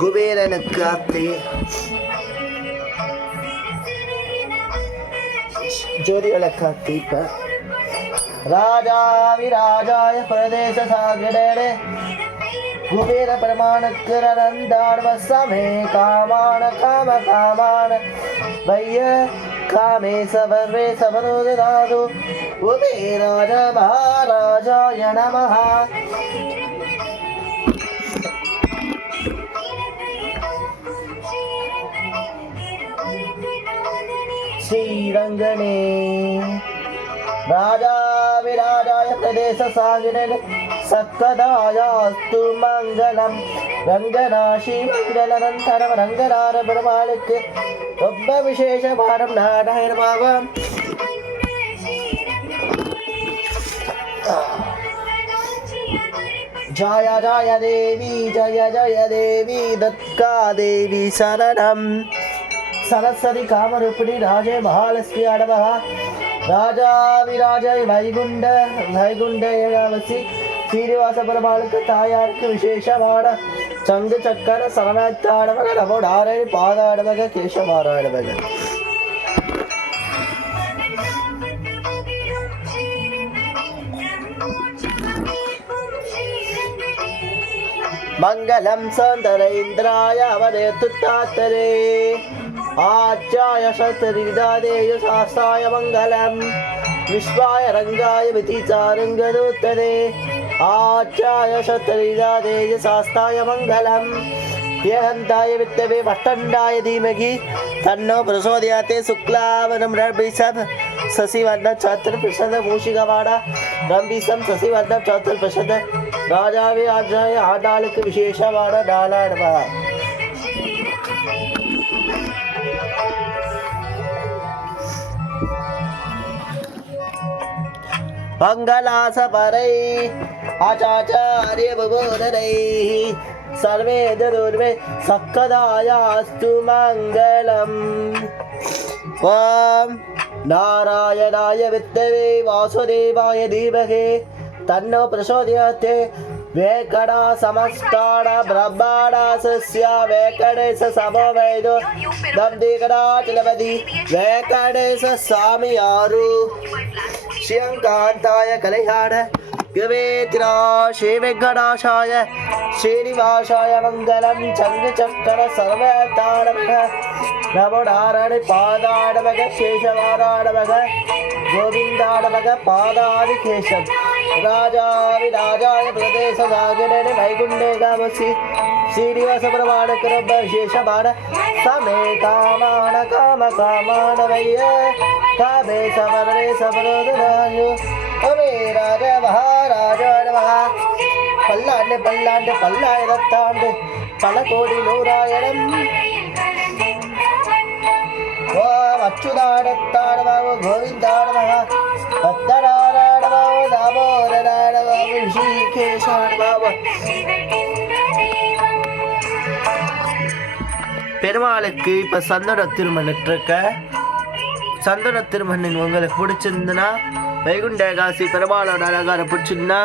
குபேரனுக்கு அத்தை ஜோதி விளக்காத்தி. இப்ப ராஜாவிராஜாய பிரதேச சாகரே குபேர பிரமாணக்கு ரந்தார்வசமே காமான காம காமான வைய காமே சவர்வே சவனோதாது குபேராஜ மகாராஜாய நமஹ. ஸ்ரீரங்கனே ராஜாவிராஜாய பிரதேச சாகிரே சக்கதாயாஸ்து மங்களம். ரங்கநாஷி மங்களனந்தரம் ரங்கநாத பெருமாளுக்கு ரொம்ப விசேஷ பாடம் நாராயணமாகும். ஜய ஜய தேவி ஜய ஜய தேவி தத்கா தேவி சரணம். சரஸ்வதி காமரூபிணி ராஜே மகாலட்சுமி அடவகா ராஜாவிராஜை வைகுண்ட வைகுண்ட ஏகாவசி ஸ்ரீனிவாச பெருமாளுக்கு தாயாருக்கு விசேஷமான சங்கு சக்கர சரணத்தாடவக நமோடாரணி பாதாடவக கேசவாராடவக. மங்களம் சந்தரேந்திராய அவதேத்துத்தாத்தரே ஆச்சாய சத்ரிதாதேய சாஸ்தாய மங்களம். விஸ்வாய ரங்காய விதிச்சாரங்கதோத்தரே ஆச்சாய சத்ரிதாதேய சாஸ்தாய மங்களம். ஏகந்தாய வித்தவே வட்டண்டாய தீமகி தன்னோ பிரசோதயாத்தே. சுக்லாவனம் ரபிசம் சசிவர்ணம் சத்ர பிரசத மூஷிகவாட ரம்பிசம் சசிவர்ணம் சத்ர பிரசத ராஜாவே ஆஜாய ஆண்டாளுக்கு விசேஷமான நாளாடுவா. மங்களாச பரை ஆச்சாரிய புபோதனை சர்வே துர்வே சக்கதாயாஸ்து மங்களம். ஓம் நாராயணாய வித்மஹே வாசுதேவாய தீமஹி தன்னோ பிரசோதயாத். வேகடா சமஸ்தான பிரம்மாணா சஸ்ய வேகடேச சமவேதோ தம்திகடா சிலபதி வேகடேச சாமியாரு ஸ்ரீயங்காந்தாய கலையாட கவேத்ரா ஸ்ரீ வெங்கடாசாய ஸ்ரீனிவாசாய மங்களம். சங்கு சக்கர சர்வதாடவக நமோடாரணி பாதாடவக கேசவாராடவக கோவிந்தாடவக பாதாதி கேசம். ராஜாவிராஜாய பிரதேச சாகரே வைகுண்டே காமசி ஸ்ரீனிவாச பிரமாணக்கு ரொம்ப விசேஷமான சமே காமான காம காமான வைய காமே சமரே சமரோதராயு அவே ராஜ மகாராஜா நமஹ. பல்லாண்டு பல்லாண்டு பல்லாயிரத்தாண்டு பல கோடி நூறாயிரம் ஓம் அச்சுதாடத்தாடவாவோ கோவிந்தாடவா பத்தராடாடவாவோ தாமோதராடவாவோ ரிஷிகேஷாடவாவோ. பெருமாளுக்கு இப்போ சந்தன திருமணம் இருக்க. சந்தன திருமணம் உங்களுக்கு பிடிச்சிருந்துன்னா வைகுண்ட ஏகாசி பெருமாளோட அலங்காரம் பிடிச்சிருந்தா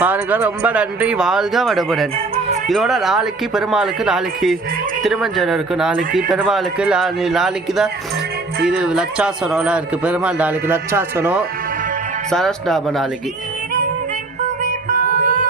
பாருங்க. ரொம்ப நன்றி. வாழ்க வடபுடன். இதோட நாளைக்கு பெருமாளுக்கு நாளைக்கு திருமஞ்சனம் இருக்குது. நாளைக்கு பெருமாளுக்கு நாளைக்கு தான் இது லட்சாசனம்லாம் இருக்குது. பெருமாள் நாளைக்கு லட்சாசனம் சரஸ்நாமம் நாளைக்கு.